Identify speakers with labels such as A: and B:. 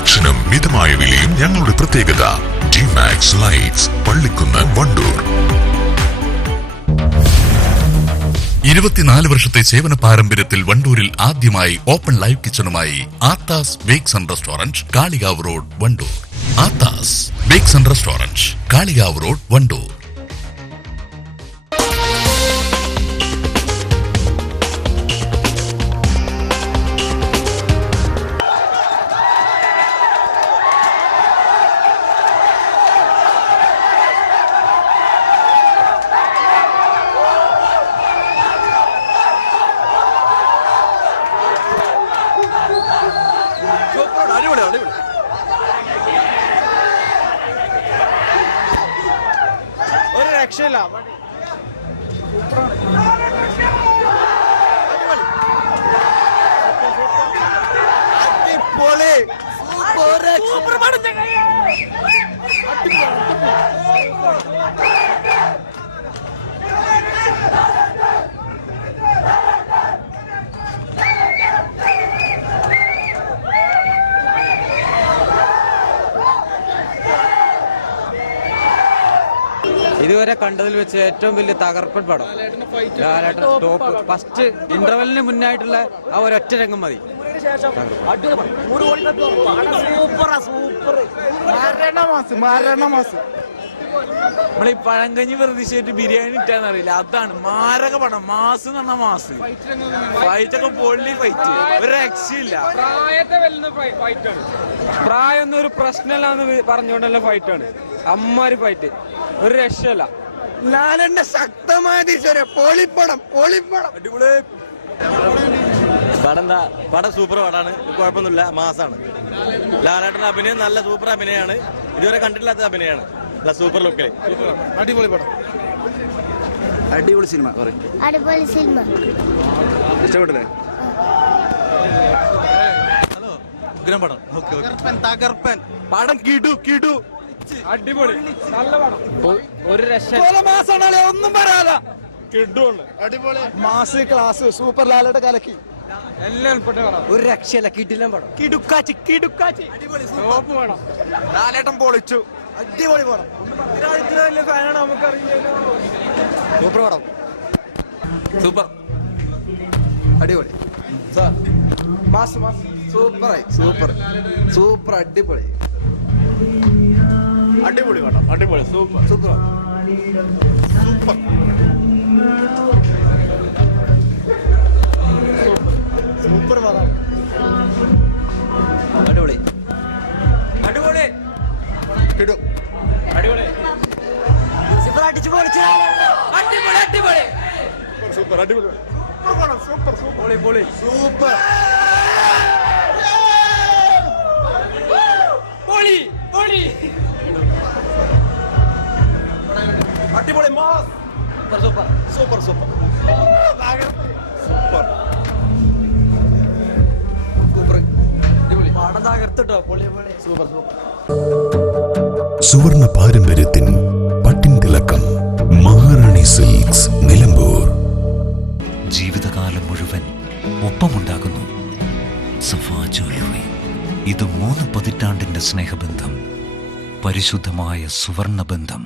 A: കളക്ഷനും മിതമായ വിലയും ഞങ്ങളുടെ പ്രത്യേകത. Dimax lights Pallikkunnu Wandoor.
B: ഇരുപത്തിനാല് വർഷത്തെ സേവന പാരമ്പര്യത്തിൽ വണ്ടൂരിൽ ആദ്യമായി open live കിച്ചണുമായി Aathas bakes and restaurant Kalikavu road Wandoor. Aathas bakes and restaurant Kalikavu road Wandoor.
C: അടിപൊളി അടിപൊളി ഒരു രക്ഷയില്ല അടിപൊളി സൂപ്പർ പടം
D: ഇതുവരെ കണ്ടതിൽ വെച്ച് ഏറ്റവും വലിയ തകർപ്പൻ പടം. ലാലേട്ടൻ ടോപ്പ് ഫസ്റ്റ് ഇന്റർവെല്ലിന് മുന്നായിട്ടുള്ള ആ ഒരൊറ്റ രംഗം മതി.
E: നമ്മളീ പഴങ്കഞ്ഞി പ്രതിഷേധിച്ച് ബിരിയാണി ഇട്ടാന്നറിയില്ല അതാണ് മാരക പടം. മാസ് എന്ന് പറഞ്ഞ മാസ്. ഫൈറ്റൊക്കെ പൊള്ളി ഫൈറ്റ് ഒരു രക്ഷയില്ല.
F: പ്രായത്തെ വെല്ലുന്ന ഫൈറ്റാണ് പ്രായമൊന്നും ഒരു പ്രശ്നമല്ലാന്ന് പറഞ്ഞുകൊണ്ടുള്ള ഫൈറ്റാണ് അമ്മാരി ഫൈറ്റ് ഒരു രക്ഷയല്ല.
C: ലാലന്റെ ശക്തമായ പൊളിപ്പടം പൊളിപ്പടം. അടിപൊളി.
G: പടം എന്താ പടം സൂപ്പർ പടമാണ് കുഴപ്പമൊന്നുമില്ല. മാസാണ്. ലാലേട്ടന്റെ അഭിനയം നല്ല സൂപ്പർ അഭിനയമാണ്. ഇതുവരെ കണ്ടിട്ടില്ലാത്ത അഭിനയമാണ്. നല്ല സൂപ്പർ ലുക്കിൽ
C: അടിപൊളി പടം.
H: അടിപൊളി സിനിമ
I: അടിപൊളി സിനിമ
H: ഇഷ്ടപ്പെട്ടില്ലേ?
C: ഹലോ ഉഗ്രം തകർപ്പൻ തകർപ്പൻ. പടം കിടു കിടു.
F: അടിപൊളി. നല്ല പടം ഒരു രക്ഷ
C: മാസാണല്ലേ ഒന്നും പറയാല അടിപൊളി. മാസ് ക്ലാസ് സൂപ്പർ ലാലയുടെ കലക്കി.
F: എല്ലാം ഉൾപ്പെട്ട പടം
D: ഒരു രക്ഷയല്ല കിടിലം പടം
C: കിടുക്കാച്ചി കിടുക്കാച്ചി.
F: പടം
C: ലാലേട്ടൻ പൊളിച്ചു. അടിപൊളി പടം
F: വലിയ ഫാനാണ് നമുക്കറിയില്ലല്ലോ.
C: സൂപ്പർ പടം
D: സൂപ്പർ.
H: അടിപൊളി.
F: മാസ് മാസ്
H: സൂപ്പറായി. സൂപ്പർ. സൂപ്പർ അടിപൊളി.
C: അടിപൊളി പടം അടിപൊളി. സൂപ്പർ.
H: സൂപ്പർ.
C: സൂപ്പർ പടം.
D: അടിപൊളി.
F: അടിപൊളി.
H: കിടും.
F: അടിപൊളി.
D: അടിച്ചു പൊളിച്ചു
F: അടിപൊളി അടിപൊളി.
C: സൂപ്പർ അടിപൊളി. Super super super.
F: പൊളി പൊളി.
H: Super.
D: Super
C: super super
D: super. Super.
A: സുവർണ പാരമ്പര്യത്തിൻ പട്ടിൻ തിളക്കം മഹാറാണി സിൽക്സ് നിലമ്പൂർ.
J: ജീവിതകാലം മുഴുവൻ ഒപ്പമുണ്ടാകുന്നു. സഫാ ജ്വല്ലറി ഇത് മൂന്ന് പതിറ്റാണ്ടിന്റെ സ്നേഹബന്ധം പരിശുദ്ധമായ സുവർണ ബന്ധം